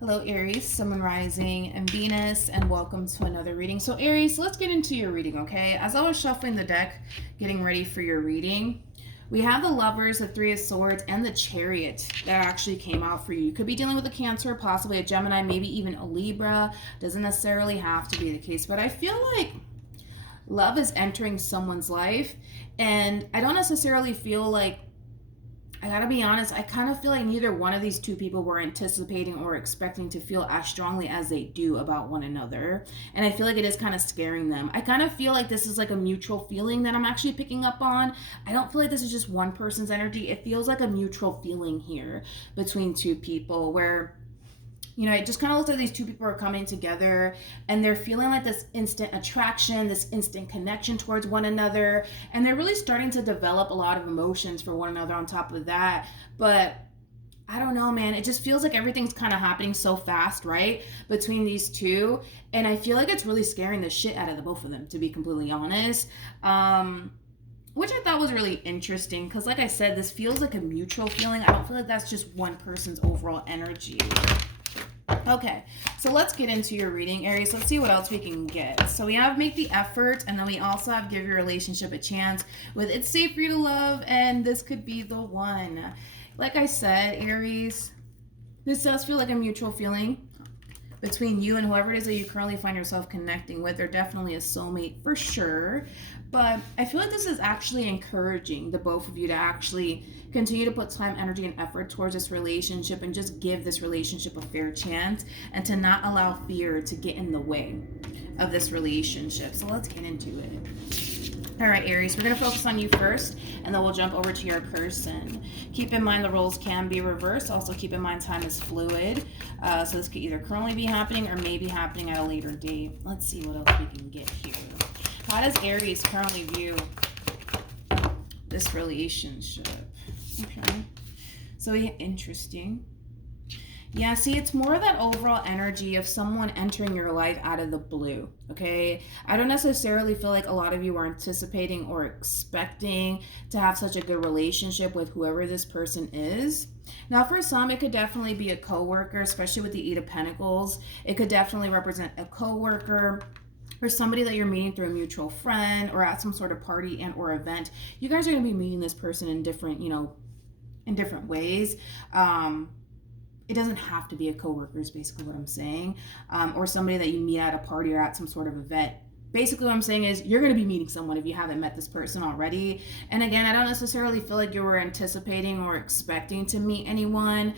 Hello, Aries, Sun, Moon, Rising, and Venus, and welcome to another reading. So, Aries, let's get into your reading, okay? As I was shuffling the deck, getting ready for your reading, we have the Lovers, the Three of Swords, and the Chariot that actually came out for you. You could be dealing with a Cancer, possibly a Gemini, maybe even a Libra. Doesn't necessarily have to be the case, but I feel like love is entering someone's life, and I don't necessarily feel like, I gotta be honest, I kind of feel like neither one of these two people were anticipating or expecting to feel as strongly as they do about one another. And I feel like it is kind of scaring them. I kind of feel like this is like a mutual feeling that I'm actually picking up on. I don't feel like this is just one person's energy. It feels like a mutual feeling here between two people where it just kind of looks like these two people are coming together and they're feeling like this instant attraction, this instant connection towards one another. And they're really starting to develop a lot of emotions for one another on top of that. But I don't know, man. It just feels like everything's kind of happening so fast, right? Between these two. And I feel like it's really scaring the shit out of the both of them, to be completely honest. Which I thought was really interesting because, like I said, this feels like a mutual feeling. I don't feel like that's just one person's overall energy. Okay, so let's get into your reading, Aries. Let's see what else we can get. So we have make the effort, and then we also have give your relationship a chance with it's safe for you to love, and this could be the one. Like I said, Aries, this does feel like a mutual feeling between you and whoever it is that you currently find yourself connecting with. They're definitely a soulmate for sure. But I feel like this is actually encouraging the both of you to actually continue to put time, energy, and effort towards this relationship and just give this relationship a fair chance and to not allow fear to get in the way of this relationship. So let's get into it. All right, Aries, we're going to focus on you first, and then we'll jump over to your person. Keep in mind the roles can be reversed. Also, keep in mind time is fluid. So this could either currently be happening or may be happening at a later date. Let's see what else we can get here. How does Aries currently view this relationship? Okay. So interesting. Yeah, see, it's more that overall energy of someone entering your life out of the blue, okay? I don't necessarily feel like a lot of you are anticipating or expecting to have such a good relationship with whoever this person is. Now, for some, it could definitely be a coworker, especially with the Eight of Pentacles. It could definitely represent a coworker or somebody that you're meeting through a mutual friend or at some sort of party and or event. You guys are going to be meeting this person in different, in different ways. It doesn't have to be a coworker is basically what I'm saying, or somebody that you meet at a party or at some sort of event. Basically what I'm saying is you're going to be meeting someone if you haven't met this person already. And again, I don't necessarily feel like you were anticipating or expecting to meet anyone,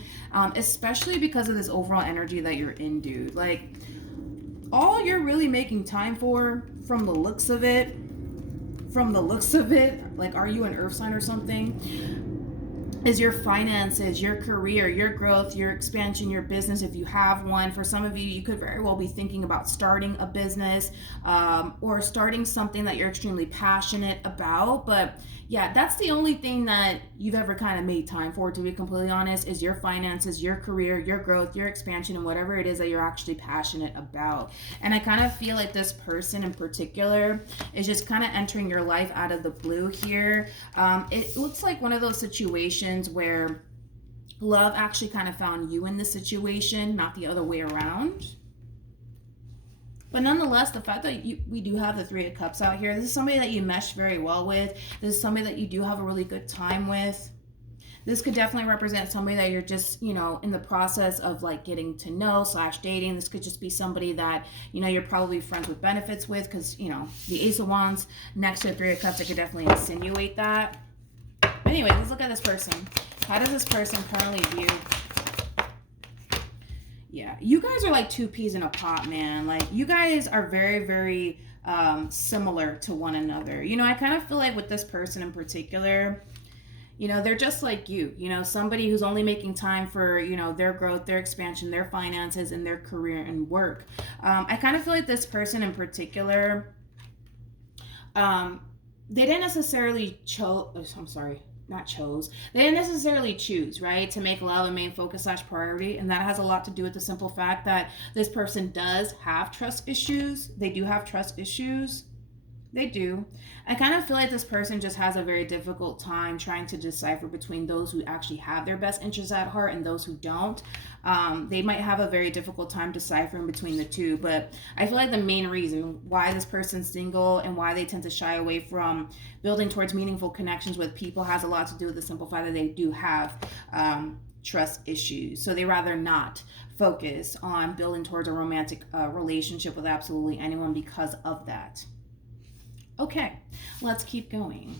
especially because of this overall energy that you're in, dude. Like, all you're really making time for, from the looks of it, like, are you an earth sign or something? Is your finances, your career, your growth, your expansion, your business, if you have one. For some of you, you could very well be thinking about starting a business or starting something that you're extremely passionate about. But yeah, that's the only thing that you've ever kind of made time for, to be completely honest, is your finances, your career, your growth, your expansion, and whatever it is that you're actually passionate about. And I kind of feel like this person in particular is just kind of entering your life out of the blue here. It looks like one of those situations where love actually kind of found you in this situation, not the other way around. But nonetheless, the fact that we do have the Three of Cups out here, this is somebody that you mesh very well with. This is somebody that you do have a really good time with. This could definitely represent somebody that you're just, in the process of like getting to know / dating. This could just be somebody that, you're probably friends with benefits with because, the Ace of Wands next to the Three of Cups, I could definitely insinuate that. Anyway, let's look at this person. How does this person currently view? Yeah, you guys are like two peas in a pot, man. Like, you guys are very, very similar to one another. I kind of feel like with this person in particular, they're just like you, somebody who's only making time for, their growth, their expansion, their finances, and their career and work. I kind of feel like this person in particular, they didn't necessarily they didn't necessarily choose, right, to make love a main focus / priority. And that has a lot to do with the simple fact that this person does have trust issues. They do have trust issues. They do. I kind of feel like this person just has a very difficult time trying to decipher between those who actually have their best interests at heart and those who don't. They might have a very difficult time deciphering between the two, but I feel like the main reason why this person's single and why they tend to shy away from building towards meaningful connections with people has a lot to do with the simple fact that they do have trust issues. So they rather not focus on building towards a romantic relationship with absolutely anyone because of that. Okay, let's keep going.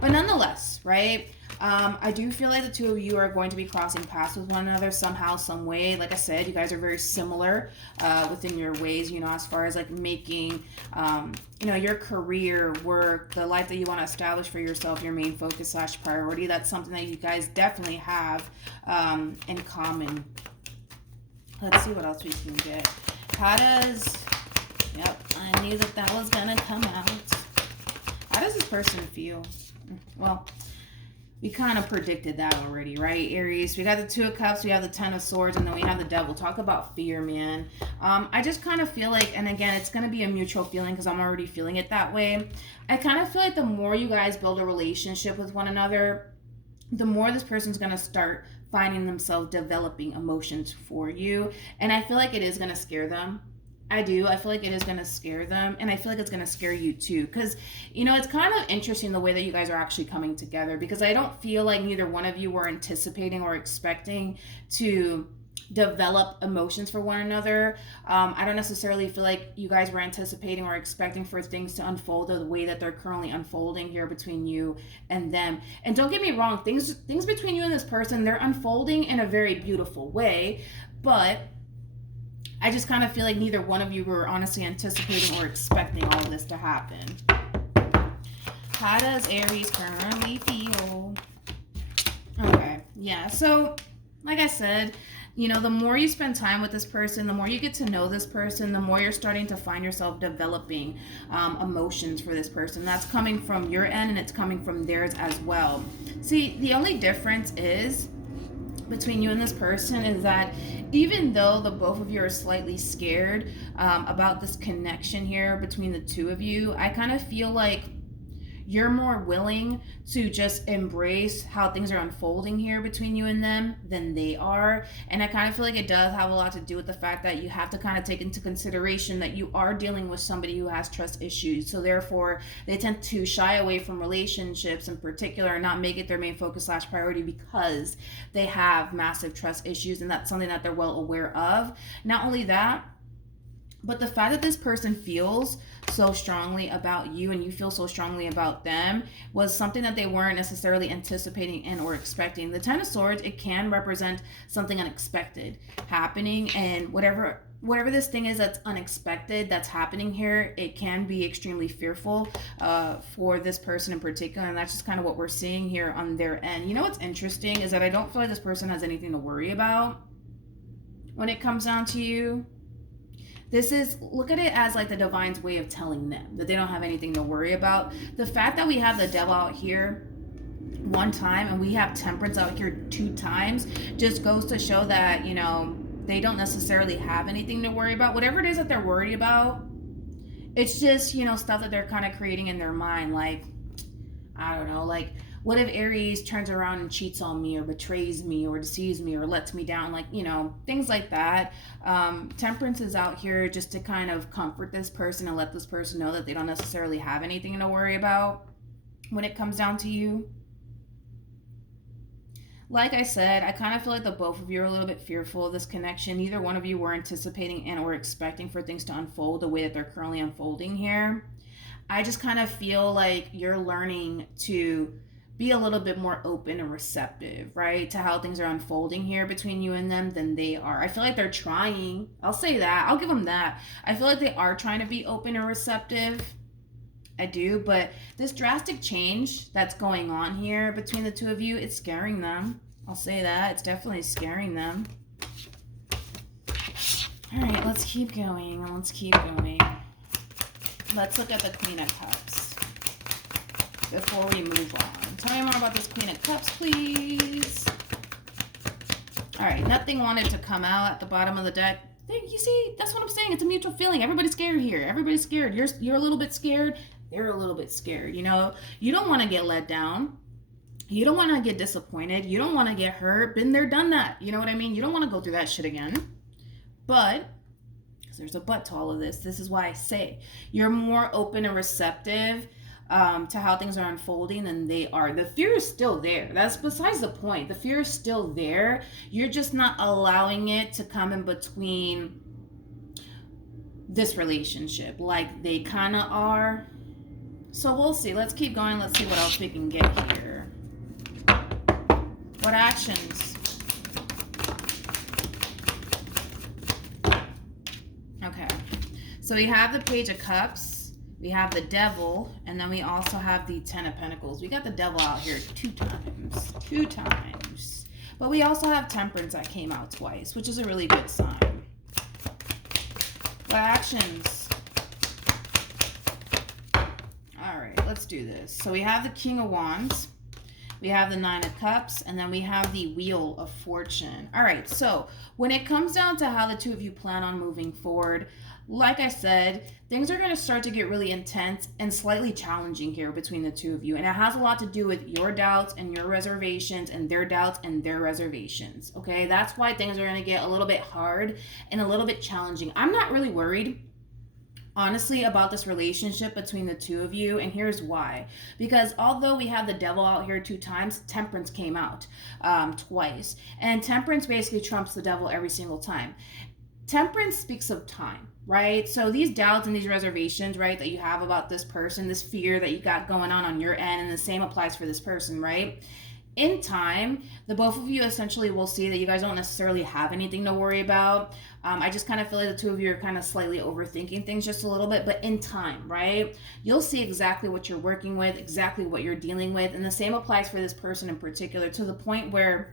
But nonetheless, right? I do feel like the two of you are going to be crossing paths with one another somehow, some way. Like I said, you guys are very similar within your ways, you know, as far as like making, your career, work, the life that you want to establish for yourself, your main focus / priority. That's something that you guys definitely have in common. Let's see what else we can get. How does... Yep, I knew that was going to come out. How does this person feel? Well, we kind of predicted that already, right, Aries? We got the Two of Cups, we have the Ten of Swords, and then we have the Devil. Talk about fear, man. I just kind of feel like, and again, it's going to be a mutual feeling because I'm already feeling it that way. I kind of feel like the more you guys build a relationship with one another, the more this person's going to start finding themselves developing emotions for you. And I feel like it is going to scare them. I do. I feel like it is going to scare them. And I feel like it's going to scare you too. Because, it's kind of interesting the way that you guys are actually coming together. Because I don't feel like neither one of you were anticipating or expecting to develop emotions for one another. I don't necessarily feel like you guys were anticipating or expecting for things to unfold the way that they're currently unfolding here between you and them. And don't get me wrong, things between you and this person, they're unfolding in a very beautiful way. But I just kind of feel like neither one of you were honestly anticipating or expecting all of this to happen. How does Aries currently feel? Okay, yeah. So, like I said, the more you spend time with this person, the more you get to know this person, the more you're starting to find yourself developing emotions for this person. That's coming from your end and it's coming from theirs as well. See, the only difference is between you and this person is that even though the both of you are slightly scared about this connection here between the two of you, I kind of feel like you're more willing to just embrace how things are unfolding here between you and them than they are. And I kind of feel like it does have a lot to do with the fact that you have to kind of take into consideration that you are dealing with somebody who has trust issues. So therefore, they tend to shy away from relationships in particular and not make it their main focus / priority because they have massive trust issues. And that's something that they're well aware of. Not only that, but the fact that this person feels so strongly about you and you feel so strongly about them was something that they weren't necessarily anticipating and or expecting. The Ten of Swords, it can represent something unexpected happening, and whatever this thing is that's unexpected that's happening here, it can be extremely fearful for this person in particular, and that's just kind of what we're seeing here on their end. You know what's interesting is that I don't feel like this person has anything to worry about when it comes down to you. Look at it as like the divine's way of telling them that they don't have anything to worry about. The fact that we have the Devil out here one time and we have Temperance out here 2 times just goes to show that, they don't necessarily have anything to worry about. Whatever it is that they're worried about, it's just, stuff that they're kind of creating in their mind. Like, I don't know, like, what if Aries turns around and cheats on me or betrays me or deceives me or lets me down? Like, things like that. Temperance is out here just to kind of comfort this person and let this person know that they don't necessarily have anything to worry about when it comes down to you. Like I said, I kind of feel like the both of you are a little bit fearful of this connection. Neither one of you were anticipating and or expecting for things to unfold the way that they're currently unfolding here. I just kind of feel like you're learning to be a little bit more open and receptive, right, to how things are unfolding here between you and them than they are. I feel like they're trying. I'll say that. I'll give them that. I feel like they are trying to be open and receptive. I do, but this drastic change that's going on here between the two of you, it's scaring them. I'll say that. It's definitely scaring them. All right, let's keep going. Let's look at the Queen of Cups before we move on. Tell me more about this Queen of Cups, please. All right, nothing wanted to come out at the bottom of the deck. You see, that's what I'm saying. It's a mutual feeling. Everybody's scared here. Everybody's scared. You're a little bit scared. They're a little bit scared. You know, you don't want to get let down. You don't want to get disappointed. You don't want to get hurt. Been there, done that. You know what I mean? You don't want to go through that shit again. But there's a but to all of this. This is why I say you're more open and receptive to how things are unfolding than they are. The fear is still there. That's besides the point. The fear is still there. You're just not allowing it to come in between this relationship like they kind of are. So we'll see. Let's keep going. Let's see what else we can get here. What actions? Okay. So we have the Page of Cups, we have the Devil, and then we also have the Ten of Pentacles. We got the Devil out here two times. But we also have Temperance that came out twice, which is a really good sign. What actions? All right, let's do this. So we have the King of Wands, we have the Nine of Cups, and then we have the Wheel of Fortune. All right, so when it comes down to how the two of you plan on moving forward, like I said, things are going to start to get really intense and slightly challenging here between the two of you. And it has a lot to do with your doubts and your reservations and their doubts and their reservations. Okay, that's why things are going to get a little bit hard and a little bit challenging. I'm not really worried, honestly, about this relationship between the two of you, and here's why. Because although we have the Devil out here two times, Temperance came out twice, and Temperance basically trumps the Devil every single time. Temperance speaks of time, right? So these doubts and these reservations, right, that you have about this person, this fear that you got going on your end, and the same applies for this person, right? In time, the both of you essentially will see that you guys don't necessarily have anything to worry about. I just kind of feel like the two of you are kind of slightly overthinking things just a little bit, but in time, right, you'll see exactly what you're working with, exactly what you're dealing with, and the same applies for this person in particular, to the point where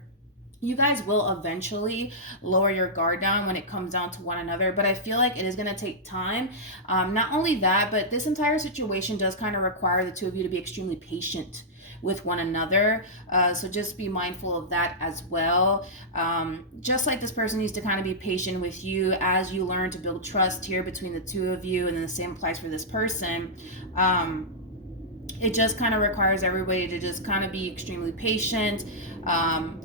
you guys will eventually lower your guard down when it comes down to one another. But I feel like it is going to take time. Not only that, but this entire situation does kind of require the two of you to be extremely patient with one another. So just be mindful of that as well. Just like this person needs to kind of be patient with you as you learn to build trust here between the two of you, and then the same applies for this person. It just kind of requires everybody to just kind of be extremely patient.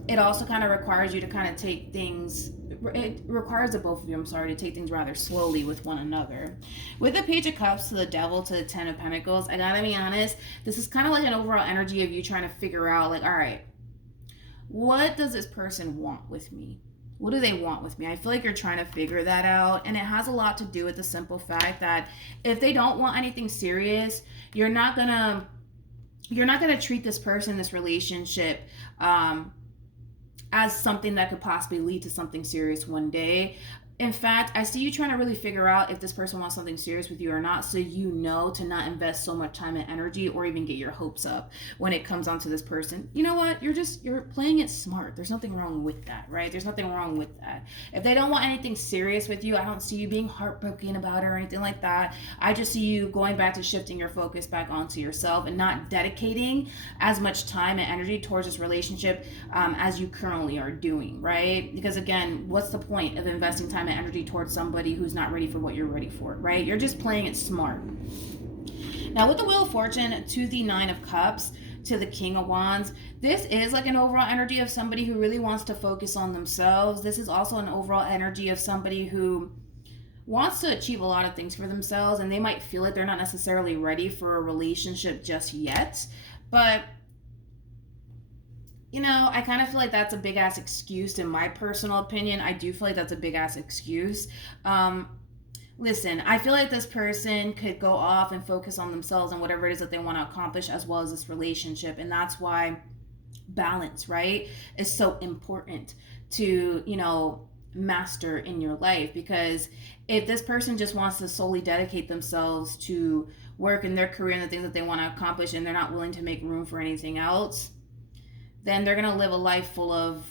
It also kind of requires you to kind of take things, it requires the both of you, to take things rather slowly with one another. With the Page of Cups to the Devil to the Ten of Pentacles, I gotta be honest, this is kind of like an overall energy of you trying to figure out, like, all right, what does this person want with me? What do they want with me? I feel like you're trying to figure that out, and it has a lot to do with the simple fact that if they don't want anything serious, you're not gonna treat this person, this relationship, as something that could possibly lead to something serious one day. In fact, I see you trying to really figure out if this person wants something serious with you or not, so you know to not invest so much time and energy or even get your hopes up when it comes onto this person. You know what? You're playing it smart. There's nothing wrong with that, right? There's nothing wrong with that. If they don't want anything serious with you, I don't see you being heartbroken about it or anything like that. I just see you going back to shifting your focus back onto yourself and not dedicating as much time and energy towards this relationship as you currently are doing, right? Because again, what's the point of investing time and energy towards somebody who's not ready for what you're ready for, right? You're just playing it smart. Now with the Wheel of Fortune to the Nine of Cups to the King of Wands, this is like an overall energy of somebody who really wants to focus on themselves. This is also an overall energy of somebody who wants to achieve a lot of things for themselves, and they might feel like they're not necessarily ready for a relationship just yet, but you know, I kind of feel like that's a big ass excuse in my personal opinion. I do feel like that's a big ass excuse. Listen, I feel like this person could go off and focus on themselves and whatever it is that they want to accomplish, as well as this relationship. And that's why balance, right, is so important to, you know, master in your life. Because if this person just wants to solely dedicate themselves to work in their career and the things that they want to accomplish, and they're not willing to make room for anything else, then they're going to live a life full of,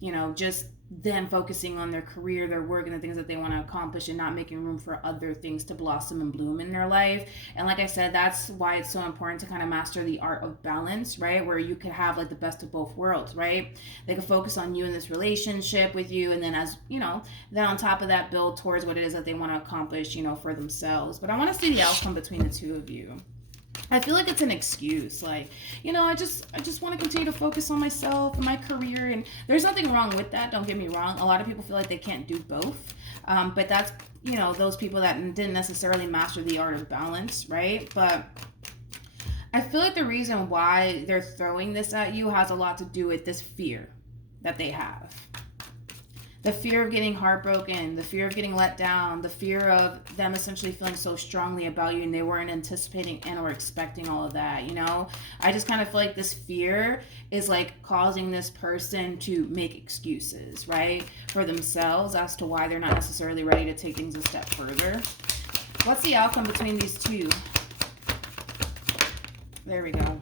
you know, just them focusing on their career, their work, and the things that they want to accomplish, and not making room for other things to blossom and bloom in their life. And like I said, that's why it's so important to kind of master the art of balance, right? Where you could have like the best of both worlds, right? They could focus on you in this relationship with you, and then, as you know, then on top of that, build towards what it is that they want to accomplish, you know, for themselves. But I want to see the outcome between the two of you. I feel like it's an excuse, like, you know, I just want to continue to focus on myself and my career, and there's nothing wrong with that. Don't get me wrong. A lot of people feel like they can't do both, but that's, you know, those people that didn't necessarily master the art of balance, right? But I feel like the reason why they're throwing this at you has a lot to do with this fear that they have. The fear of getting heartbroken, the fear of getting let down, the fear of them essentially feeling so strongly about you and they weren't anticipating and or expecting all of that, you know? I just kind of feel like this fear is like causing this person to make excuses, right? For themselves as to why they're not necessarily ready to take things a step further. What's the outcome between these two? There we go.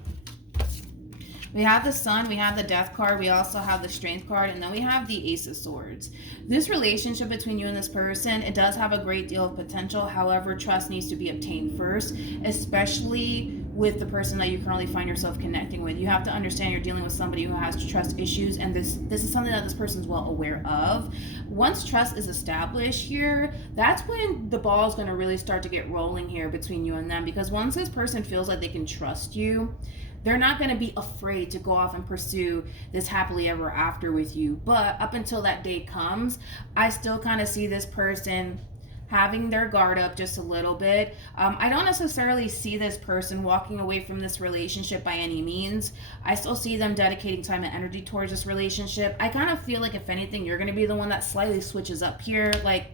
We have the Sun, we have the Death card, we also have the Strength card, and then we have the Ace of Swords. This relationship between you and this person, it does have a great deal of potential. However, trust needs to be obtained first, especially with the person that you currently find yourself connecting with. You have to understand you're dealing with somebody who has trust issues, and this is something that this person's well aware of. Once trust is established here, that's when the ball is going to really start to get rolling here between you and them, because once this person feels like they can trust you, they're not going to be afraid to go off and pursue this happily ever after with you. But up until that day comes, I still kind of see this person having their guard up just a little bit. I don't necessarily see this person walking away from this relationship by any means. I still see them dedicating time and energy towards this relationship. I kind of feel like, if anything, you're going to be the one that slightly switches up here. Like,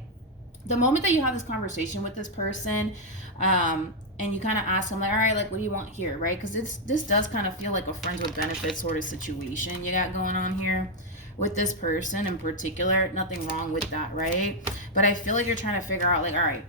the moment that you have this conversation with this person, and you kind of ask them, like, all right, like, what do you want here, right? Because this does kind of feel like a friends with benefits sort of situation you got going on here with this person in particular. Nothing wrong with that, right? But I feel like you're trying to figure out, like, all right,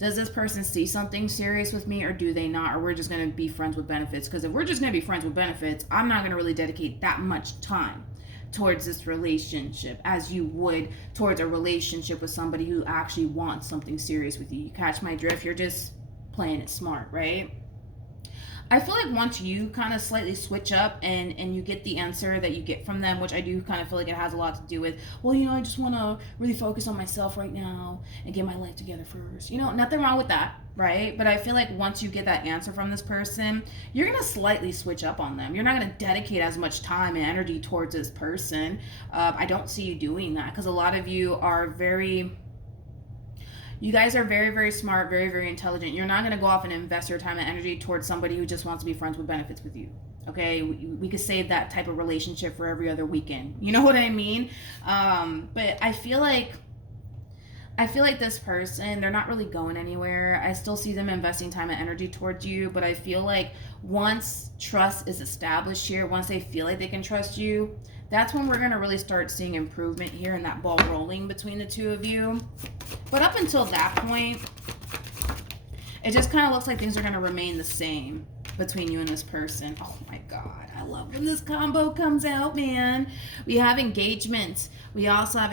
does this person see something serious with me, or do they not? Or we're just going to be friends with benefits? Because if we're just going to be friends with benefits, I'm not going to really dedicate that much time towards this relationship as you would towards a relationship with somebody who actually wants something serious with you. You catch my drift? You're just playing it smart, right? I feel like once you kind of slightly switch up and you get the answer that you get from them, which I do kind of feel like it has a lot to do with, well, you know, I just want to really focus on myself right now and get my life together first. You know, nothing wrong with that, right? But I feel like once you get that answer from this person, you're going to slightly switch up on them. You're not going to dedicate as much time and energy towards this person. I don't see you doing that, because a lot of you are you guys are very, very smart, very, very intelligent. You're not going to go off and invest your time and energy towards somebody who just wants to be friends with benefits with you. Okay, we could save that type of relationship for every other weekend. You know what I mean? But I feel like this person, they're not really going anywhere. I still see them investing time and energy towards you, but I feel like once trust is established here, once they feel like they can trust you, that's when we're going to really start seeing improvement here and that ball rolling between the two of you. But up until that point, it just kind of looks like things are going to remain the same between you and this person. Oh my God, I love when this combo comes out, man. We have engagement. We also have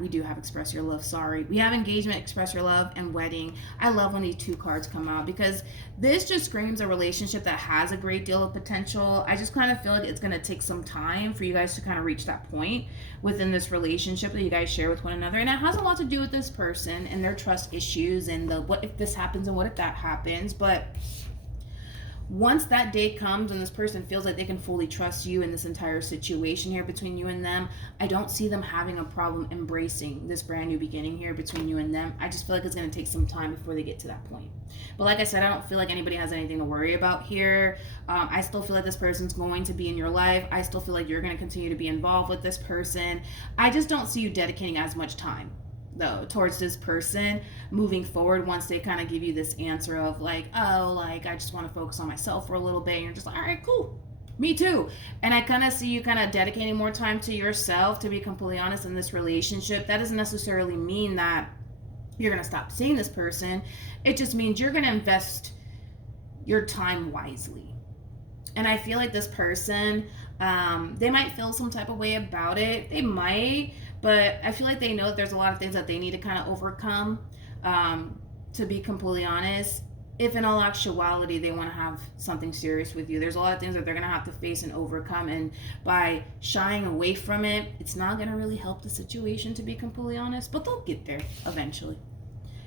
we do have express your love, sorry. We have engagement, express your love, and wedding. I love when these two cards come out, because this just screams a relationship that has a great deal of potential. I just kind of feel like it's going to take some time for you guys to kind of reach that point within this relationship that you guys share with one another. And it has a lot to do with this person and their trust issues and the what if this happens and what if that happens. But once that day comes and this person feels like they can fully trust you in this entire situation here between you and them, I don't see them having a problem embracing this brand new beginning here between you and them. I just feel like it's going to take some time before they get to that point. But like I said, I don't feel like anybody has anything to worry about here. I still feel like this person's going to be in your life. I still feel like you're going to continue to be involved with this person. I just don't see you dedicating as much time, though, towards this person moving forward once they kind of give you this answer of like, oh, like, I just want to focus on myself for a little bit, and you're just like, all right, cool, me too. And I kind of see you kind of dedicating more time to yourself, to be completely honest, in this relationship. That doesn't necessarily mean that you're going to stop seeing this person. It just means you're going to invest your time wisely. And I feel like this person, They might feel some type of way about it. They might, but I feel like they know that there's a lot of things that they need to kind of overcome. To be completely honest, if in all actuality they want to have something serious with you, there's a lot of things that they're going to have to face and overcome. And by shying away from it, it's not going to really help the situation, to be completely honest, but they'll get there eventually.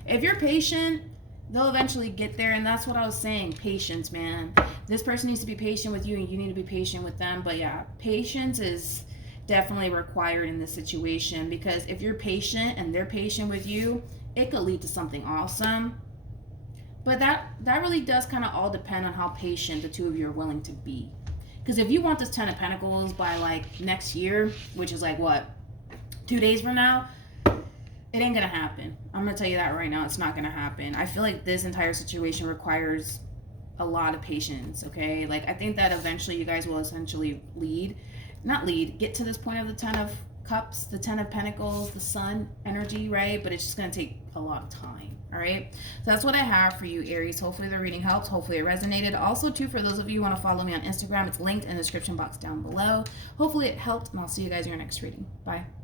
If you're patient, they'll eventually get there. And that's what I was saying, patience, man. This person needs to be patient with you and you need to be patient with them. But yeah, patience is definitely required in this situation, because if you're patient and they're patient with you, it could lead to something awesome. But that really does kind of all depend on how patient the two of you are willing to be. Because if you want this 10 of Pentacles by like next year, which is like what, 2 days from now, it ain't gonna happen. I'm gonna tell you that right now. It's not gonna happen. I feel like this entire situation requires a lot of patience, okay? Like, I think that eventually you guys will essentially get to this point of the 10 of Cups, the 10 of Pentacles, the Sun energy, right? But it's just gonna take a lot of time. All right, so that's what I have for you, Aries. Hopefully the reading helps. Hopefully it resonated. Also, too, for those of you who want to follow me on Instagram, it's linked in the description box down below. Hopefully it helped, and I'll see you guys in your next reading. Bye.